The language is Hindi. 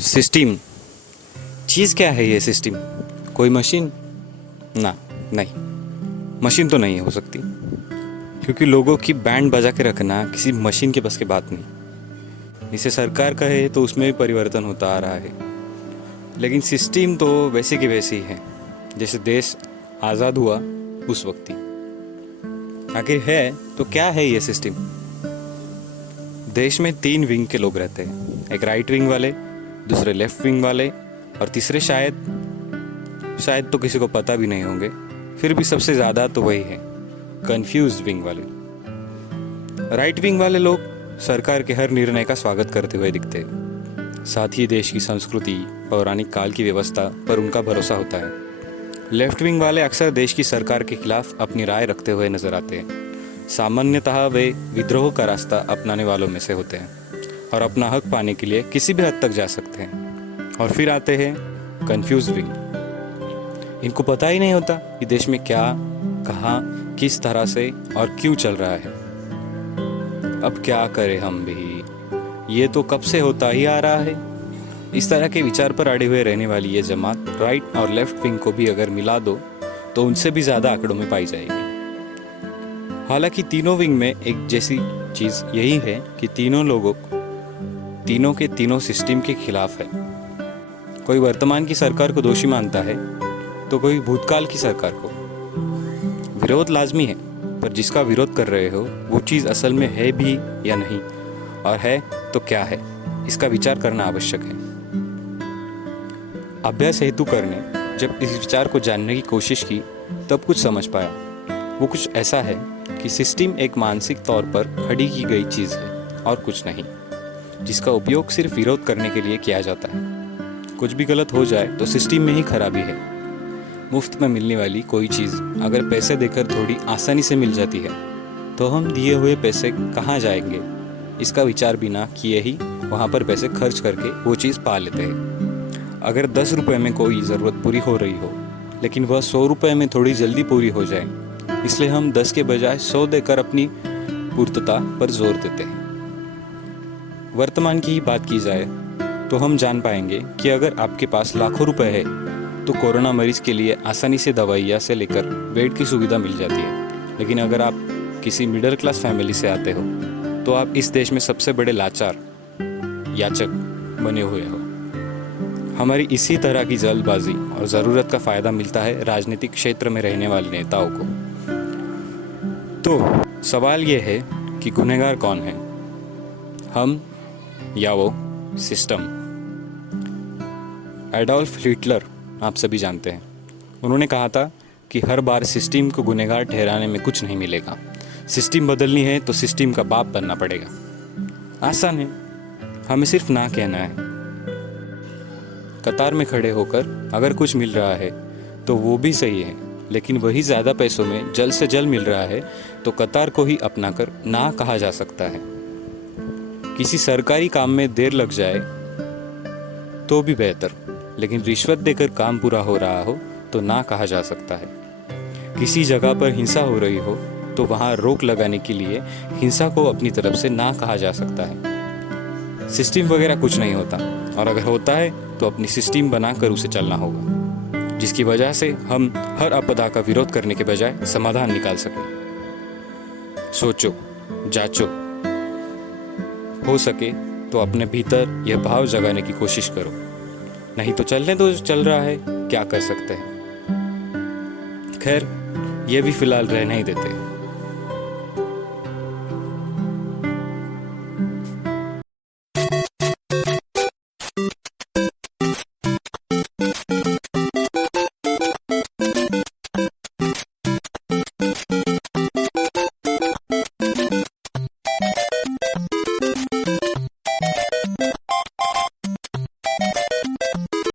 सिस्टम चीज़ क्या है ये सिस्टम? कोई मशीन? ना, नहीं, मशीन तो नहीं हो सकती, क्योंकि लोगों की बैंड बजा के रखना किसी मशीन के बस की बात नहीं। इसे सरकार का है तो उसमें भी परिवर्तन होता आ रहा है, लेकिन सिस्टम तो वैसे की वैसी ही है जैसे देश आज़ाद हुआ उस वक्त ही। आखिर है तो क्या है ये सिस्टम? देश में 3 विंग के लोग रहते हैं, एक राइट विंग वाले, दूसरे लेफ्ट विंग वाले, और तीसरे शायद तो किसी को पता भी नहीं होंगे, फिर भी सबसे ज़्यादा तो वही है, कंफ्यूज विंग वाले। राइट विंग वाले लोग सरकार के हर निर्णय का स्वागत करते हुए दिखते हैं, साथ ही देश की संस्कृति, पौराणिक काल की व्यवस्था पर उनका भरोसा होता है। लेफ्ट विंग वाले अक्सर देश की सरकार के खिलाफ अपनी राय रखते हुए नजर आते हैं। सामान्यतः वे विद्रोह का रास्ता अपनाने वालों में से होते हैं और अपना हक पाने के लिए किसी भी हद तक जा सकते हैं। और फिर आते हैं कंफ्यूज विंग। इनको पता ही नहीं होता कि देश में क्या, कहाँ, किस तरह से और क्यों चल रहा है। अब क्या करें हम भी, ये तो कब से होता ही आ रहा है। इस तरह के विचार पर अड़े हुए रहने वाली ये जमात राइट और लेफ्ट विंग को भी अगर मिला दो तो उनसे भी ज़्यादा आंकड़ों में पाई जाएगी। हालांकि तीनों विंग में एक जैसी चीज़ यही है कि तीनों के तीनों सिस्टम के खिलाफ है। कोई वर्तमान की सरकार को दोषी मानता है तो कोई भूतकाल की सरकार को। विरोध लाजमी है, पर जिसका विरोध कर रहे हो वो चीज़ असल में है भी या नहीं, और है तो क्या है, इसका विचार करना आवश्यक है। अभ्यास हेतु करने जब इस विचार को जानने की कोशिश की तब कुछ समझ पाया। वो कुछ ऐसा है कि सिस्टम एक मानसिक तौर पर खड़ी की गई चीज़ है और कुछ नहीं, जिसका उपयोग सिर्फ विरोध करने के लिए किया जाता है। कुछ भी गलत हो जाए तो सिस्टम में ही खराबी है। मुफ्त में मिलने वाली कोई चीज़ अगर पैसे देकर थोड़ी आसानी से मिल जाती है तो हम दिए हुए पैसे कहाँ जाएंगे, इसका विचार बिना किए ही वहाँ पर पैसे खर्च करके वो चीज़ पा लेते हैं। अगर 10 रुपये में कोई ज़रूरत पूरी हो रही हो लेकिन वह 100 रुपये में थोड़ी जल्दी पूरी हो जाए, इसलिए हम 10 के बजाय 100 देकर अपनी पूर्तता पर जोर देते हैं। वर्तमान की ही बात की जाए तो हम जान पाएंगे कि अगर आपके पास लाखों रुपए है तो कोरोना मरीज के लिए आसानी से दवाइयाँ से लेकर बेड की सुविधा मिल जाती है। लेकिन अगर आप किसी मिडिल क्लास फैमिली से आते हो तो आप इस देश में सबसे बड़े लाचार, याचक बने हुए हो। हमारी इसी तरह की जल्दबाजी और ज़रूरत का फ़ायदा मिलता है राजनीतिक क्षेत्र में रहने वाले नेताओं को। तो सवाल ये है कि गुनहगार कौन है, हम या वो सिस्टम? एडोल्फ हिटलर आप सभी जानते हैं, उन्होंने कहा था कि हर बार सिस्टम को गुनहगार ठहराने में कुछ नहीं मिलेगा। सिस्टम बदलनी है तो सिस्टम का बाप बनना पड़ेगा। आसान है, हमें सिर्फ ना कहना है। कतार में खड़े होकर अगर कुछ मिल रहा है तो वो भी सही है, लेकिन वही ज़्यादा पैसों में जल्द से जल्द मिल रहा है तो कतार को ही अपनाकर ना कहा जा सकता है। किसी सरकारी काम में देर लग जाए तो भी बेहतर, लेकिन रिश्वत देकर काम पूरा हो रहा हो तो ना कहा जा सकता है। किसी जगह पर हिंसा हो रही हो तो वहाँ रोक लगाने के लिए हिंसा को अपनी तरफ से ना कहा जा सकता है। सिस्टम वगैरह कुछ नहीं होता, और अगर होता है तो अपनी सिस्टम बनाकर उसे चलना होगा, जिसकी वजह से हम हर आपदा का विरोध करने के बजाय समाधान निकाल सकें। सोचो, जांचो, हो सके तो अपने भीतर यह भाव जगाने की कोशिश करो। नहीं तो चलने दो, जो चल रहा है, क्या कर सकते हैं। खैर, ये भी फिलहाल रहने ही देते हैं।